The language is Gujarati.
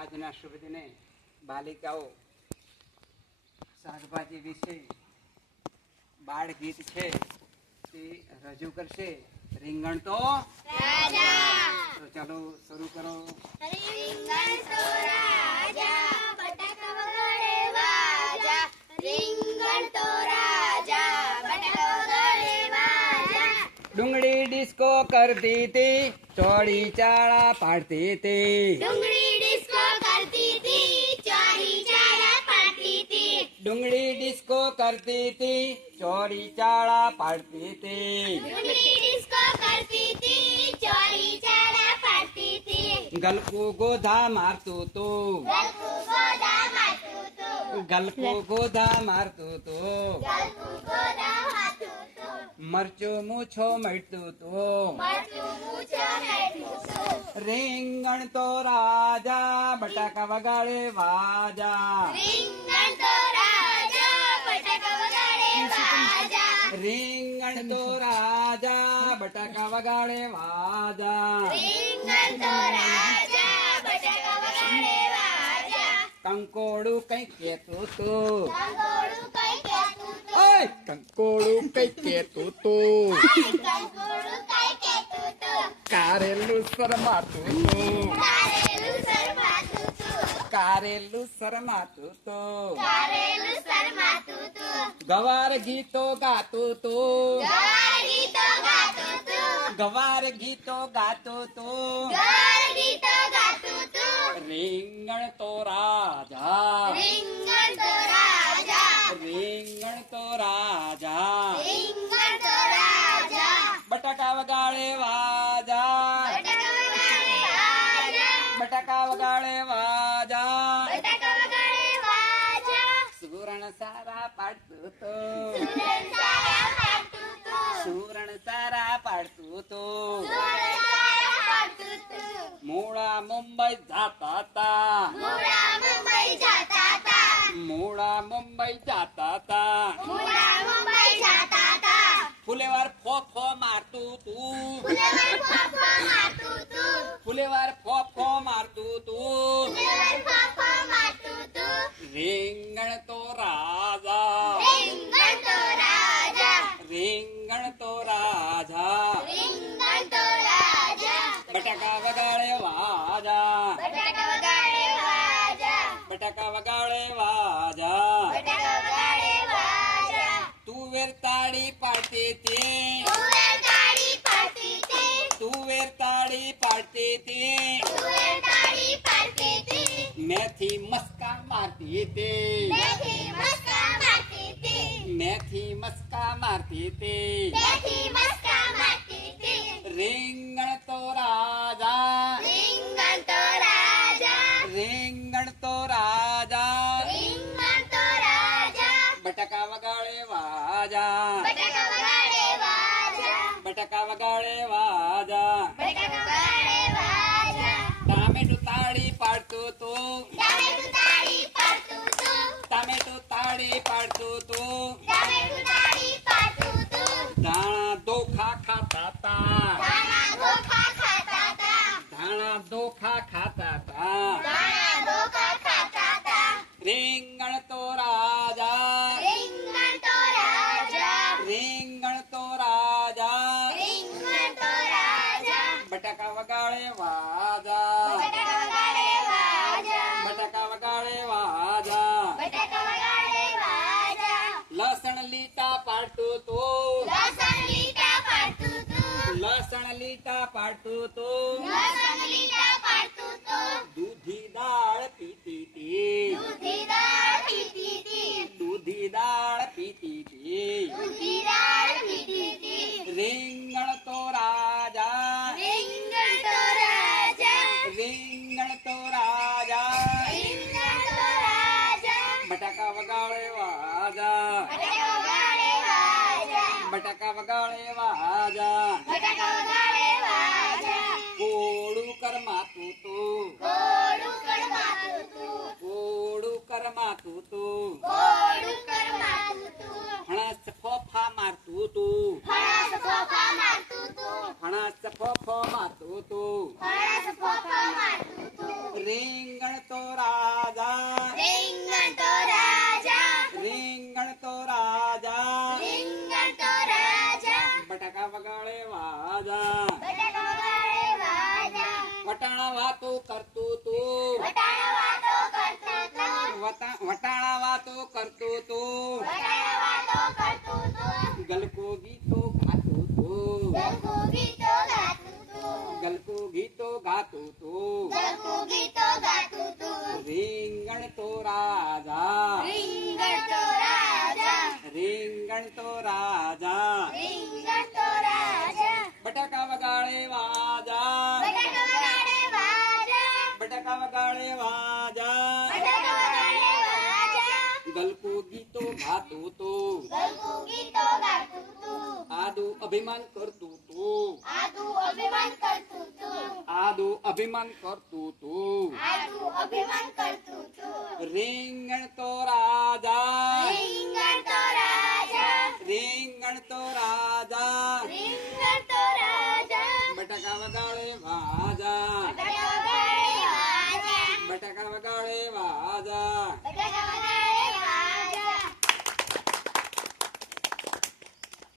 આજના શુભ દિને બાલિકાઓ શાકભાજી વિશે બાળ ગીત છે તે રજૂ કરશે. રીંગણ તો રાજા. તો ચાલો શરૂ કરો. રીંગણ તો રાજા, બટાકા વગાડે વાજા. રીંગણ તો રાજા, બટાકા વગાડે વાજા. ડુંગળી ડિસ્કો કરતી હતી, ચોળી ચાળા પાડતી હતી. ડુંગળી ડિસ્કો કરતી હતી, ચોરી ચાળા પાડતી હતી. ડુંગળી ડિસ્કો કરતી હતી, ચોળી ચાળા પાડતી હતી. ડુંગળી ડિસ્કો કરતી હતી, ચોરી ચાળા પાડતી હતી. ગલકું ગોધા મારતું તું, ગલકું ગોદા મારતું તું, ગલકું ગોધા મારતું તું. ગલકું ગોદા મારતું તું. મરચું મૂછો મળતું તું. મરચું મૂછો હેઠું તું. રીંગણ તો રાજા, બટાકા વગાડે વાજા. રીંગણ તો રાજા, બટાકા વગાડે વાજા. રીંગણ તો રાજા, બટાકા વગાડે વાજા. રીંગણ તો રાજા, બટાકા વગાડે વાજા. કંકોડું કઈ કેતું તું. કંકોડું કઈ કહેતું તું. ઓય કંકોડું કઈ કેતું તું. કંકોડું કઈ કહેતું તું. કારેલું શરમાતું તું. કારેલું શરમાતું તું. કારેલું શરમાતું તું. કારેલું શરમાતું તું. ગવાર ગીતો ગાતું તું. ગવાર ગીતો ગાતું તું. ગવાર ગીતો ગાતું તું. ગવાર ગીતો ગાતું તું. રીંગણ તો રાજા, રીંગણ તો રાજા, રીંગણ તો રાજા. રીંગણ તો રાજા. બટાકા વગાડે વાજા, બટાકા વગાડે વાજા. બટાકા વગાડે વાજા. બટાકા વગાડે વાજા. સુરણ સારા પાડતું તું. સુરણ સારા પાડતું તું. સુરણ સારા પાડતું તું. સુરણ સારા પાડતું તું. મૂળા મુંબઈ જાતા તા. મૂળા મુંબઈ જતા તા. મૂળા મુંબઈ જાતા તા. મૂળા મુંબઈ જતા તા. ફુલેવાર ફોફો મારતું તું. ફુલેવર ફોફો મારતું તું. ફુલેવાર ફોફો મારતું તું. ફુલેવર ફોફો મારતું તું. રીંગણ તો રાજા, રીંગણ તો રાજા, રીંગણ તો રાજા. રીંગણ તો રાજા. બટાકા વગાડે વાજા, બટાકા વગાડે વાજા. બટાકા વગાડે વાજા. બટાકા વગાડે વાજા. તુવેર તાળી પાડતી હતી. તુવેર તાળી પાડતી હતી. તુવેર તાળી પાડતી હતી. તુવેર તાળી પાડતી હતી. મેથી મસ્કા મારતી હતી. મેથી મસ્કા મારતી હતી. મેથી મસ્કા મારતી હતી. મેથી મસ્કા મારતી હતી. રીંગણ તો રાજા, રીંગણ તો રાજા, રીંગણ તો રાજા. રીંગણ તો રાજા. બટાકા વગાડે વાજા, બટાકા વગાડે વાજા. બટાકા વગાડે વાજા. બટાકા વગાડે વાજા. ટામેટું તાળી પાડતું તું. ટામેટું તાળી પાડતું તું. ટામેટું તાળી પાડતું તું. ટામેટું તાળી પાડતું તું. ધાણા ધોખા ખાતા તા. દાણા ધોખા ખાતા તા. ધાણા ધોખા ખાતા તા. દાણા ધોખા ખાતા તા. રીંગણ તો રાજા, રીંગણ તો રાજા, રીંગણ તો રાજા. રીંગણ તો રાજા. બટાકા વગાડે વાજા, બટાકા વગાડે વાજા. બટાકા વગાડે વાજા. બટાકા વગાડે વાજા. લસણ લીટા પાડતું તું. લસણ લીટા પાડતું તું. લસણ લીટા પાડતું તું. લસણ લીટા પાડતું તું. દૂધી દાળ પીતી તી. દૂધી દાળ પીતી તી. દૂધી દાળ પીતી તી. દૂધી દાળ પીતી તી. રીંગણ તો રાજા, રીંગણ તો રાજા, રીંગણ તો રાજા. રીંગણ તો રાજા. બટાકા વગાડે વાજા, બટાકા વગાડે વાજા. બટાકા વગાડે વાજા. બટાકા વગાડે વાજા. કોળું કરમાતું તું. ગોળું કરમાતું તું. કોળું કરમાતું તું. ગોળું કરમાતું તું. ફણસ ફોફા મારતું તું. ફણસ ફોફા મારતું તું. ફણસ ફોફો મારતું તું. ફણસ ફોફા મારતું તું. રીંગણ તો રાજા રીંગણ તો રાજા રીંગણ તો રાજા રીંગણ તો રાજા બટાકા વગાડે વાજા બટાકા વગાડે વાજા વટાણા વાતો કરતું તું વટાણા વાતો કરતું તું વટાણા વાતો કરતું તું વટાણા વાતો કરતું તું ગલકો ગીતો ગાતું તું ગલકુ ગીતો ગાતું તું ગલકો ગીતો ગાતું તું ગલકુ ગીતો ગાતું તું રીંગણ તો રાજા રીંગણ તો રાજા રીંગણ તો રાજા રીંગણ તો રાજા બટાકા વગાડે વાજા બટાકા વગાડે વાજા બટાકા વગાડે વાજા બટાકા વગાડે વાજા ગલકો ગીતો ગાતું તું ગલકુ ગીતો ગાતું તું આદુ અભિમાન કરતું તું આદુ અભિમાન કરતું તું આદુ અભિમાન કરતું તું આદુ અભિમાન કરતું તું રીંગણ તો રાજા રીંગણ તો રાજા રીંગણ તો રાજા રીંગણ તો રાજા બટાકા વગાડે વાજા બટાકા વગાડે વાજા બટાકા વગાડે વાજા